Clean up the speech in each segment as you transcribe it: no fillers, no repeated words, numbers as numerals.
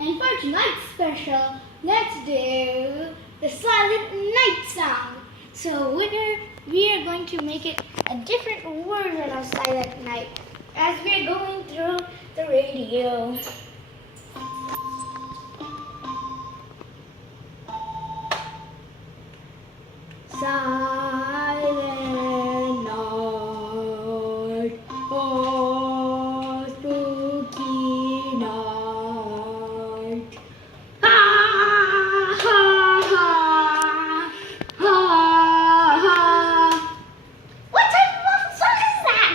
And for tonight's special, let's do the Silent Night sound. So we are going to make it a different version of Silent Night as we are going through the radio. Silent night, oh spooky night. Ha ha ha ha ha. What type of awful song is that?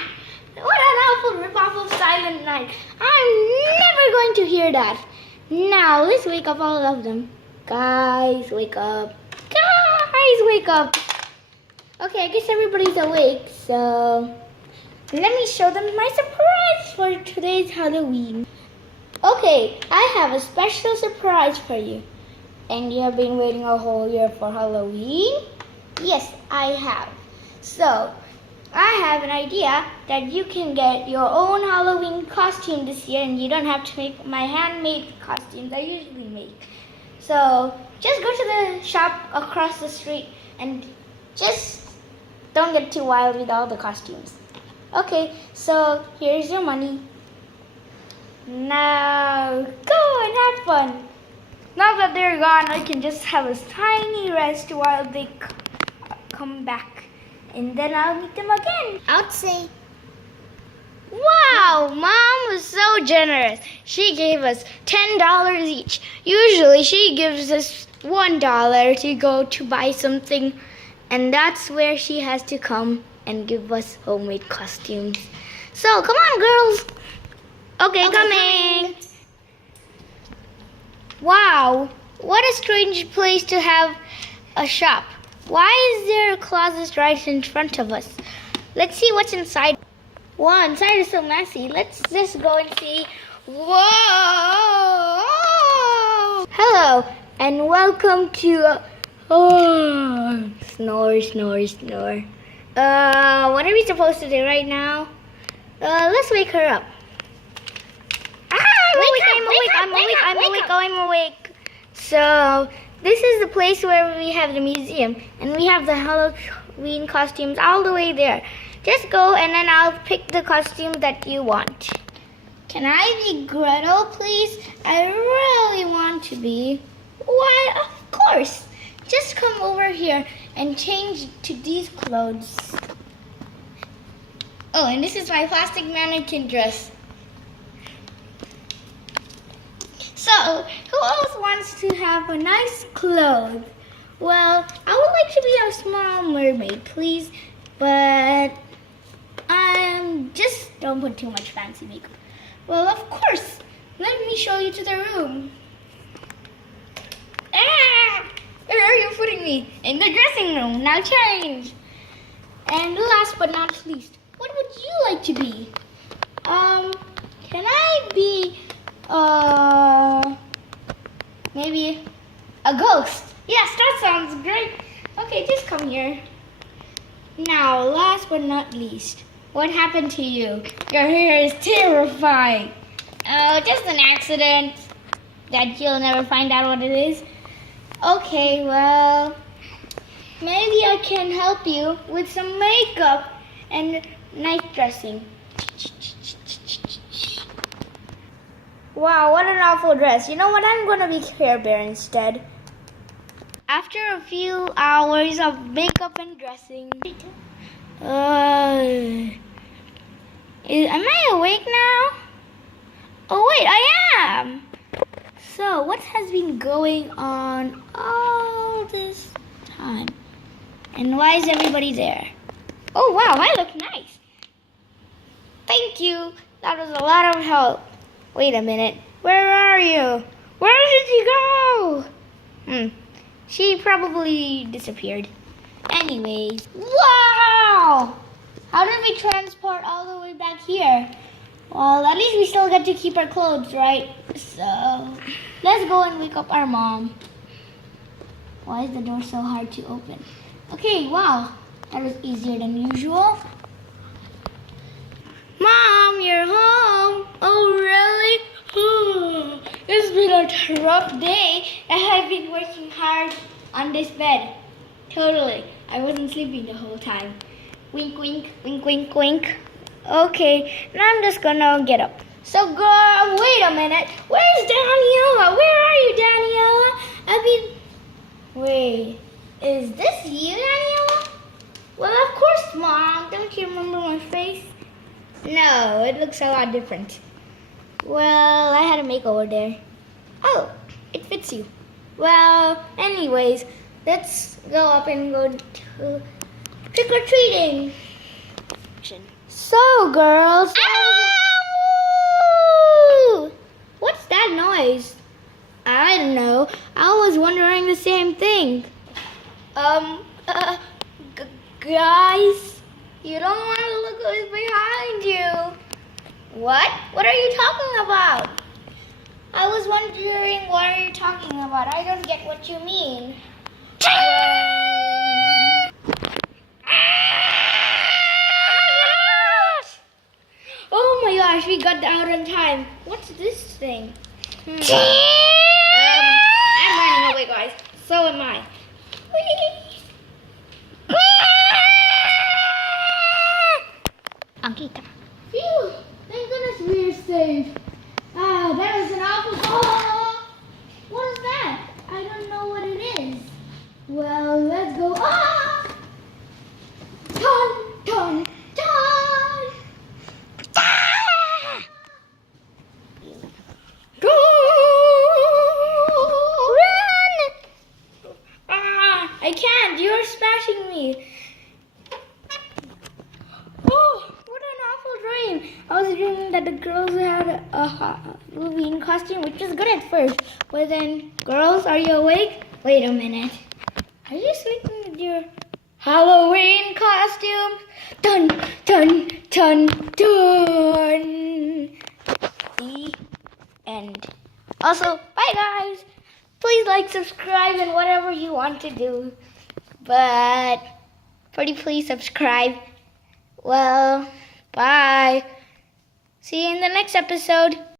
What an awful ripoff of Silent Night. I'm never going to hear that. Now let's wake up all of them. Guys, wake up. Guys, wake up. Okay, I guess everybody's awake, so let me show them my surprise for today's Halloween. Okay, I have a special surprise for you. And you have been waiting a whole year for Halloween? Yes, I have. So, I have an idea that you can get your own Halloween costume this year and you don't have to make my handmade costumes I usually make. So, just go to the shop across the street and just don't get too wild with all the costumes. Okay, so here's your money. Now, go and have fun. Now that they're gone, I can just have a tiny rest while they come back. And then I'll meet them again. I'd say, wow, Mom was so generous. She gave us $10 each. Usually she gives us $1 to go to buy something. And that's where she has to come and give us homemade costumes. So, come on, girls. Okay, coming. Wow, what a strange place to have a shop. Why is there a closet right in front of us? Let's see what's inside. Wow, inside is so messy. Let's just go and see. Whoa! Hello, and welcome to... snore, snore, snore. What are we supposed to do right now? Let's wake her up. I'm awake. So, this is the place where we have the museum. And we have the Halloween costumes all the way there. Just go and then I'll pick the costume that you want. Can I be Gretel, please? I really want to be. Why, of course. Just come over here and change to these clothes. Oh, and this is my plastic mannequin dress. So, who else wants to have a nice clothes? Well, I would like to be a small mermaid, please. But, just don't put too much fancy makeup. Well, of course. Let me show you to the room. Where are you putting me? In the dressing room. Now change. And last but not least, what would you like to be? Can I be, maybe a ghost? Yes, that sounds great. Okay, just come here. Now, last but not least, what happened to you? Your hair is terrifying. Oh, just an accident that you'll never find out what it is. Okay, well, maybe I can help you with some makeup and night dressing. Wow, what an awful dress. You know what? I'm going to be Care Bear instead. After a few hours of makeup and dressing... am I awake now? Oh, wait, I am! So, what has been going on all this time? And why is everybody there? Oh, wow, I look nice. Thank you. That was a lot of help. Wait a minute. Where are you? Where did you go? She probably disappeared. Anyways. Wow! How did we transport all the way back here? Well, at least we still get to keep our clothes, right? So, let's go and wake up our mom. Why is the door so hard to open? Okay, wow. That was easier than usual. Mom, you're home. Oh, really? It's been a a rough day. I have been working hard on this bed. Totally. I wasn't sleeping the whole time. Wink, wink, wink, wink, wink. Okay, now I'm just gonna get up. So, girl, wait a minute. Where's Daniela? Where are you, Daniela? Wait, is this you, Daniela? Well, of course, Mom. Don't you remember my face? No, it looks a lot different. Well, I had a makeover there. Oh, it fits you. Well, anyways, let's go up and go to trick-or-treating. So, girls. Ow! What's that noise? I don't know. I was wondering the same thing. Guys, you don't want to look who's behind you. What? What are you talking about? I was wondering what are you talking about? I don't get what you mean. Oh my gosh, we got out on time. What's this thing? I'm running away, guys. So am I. Ankita. Phew! Thank goodness we're safe. That was an awful. Oh! What is that? I don't know what it is. Well, let's go. Ah! Dun, dun, dun! Go! Run! I can't. You're smashing me. Oh, what an awful dream. I was dreaming that the girls had a Halloween costume, which was good at first. But then, girls, are you awake? Wait a minute. Are you sleeping with your Halloween costume? Dun, dun, dun, dun. The end. Also, bye guys. Please like, subscribe, and whatever you want to do. But, pretty please subscribe. Well, bye. See you in the next episode.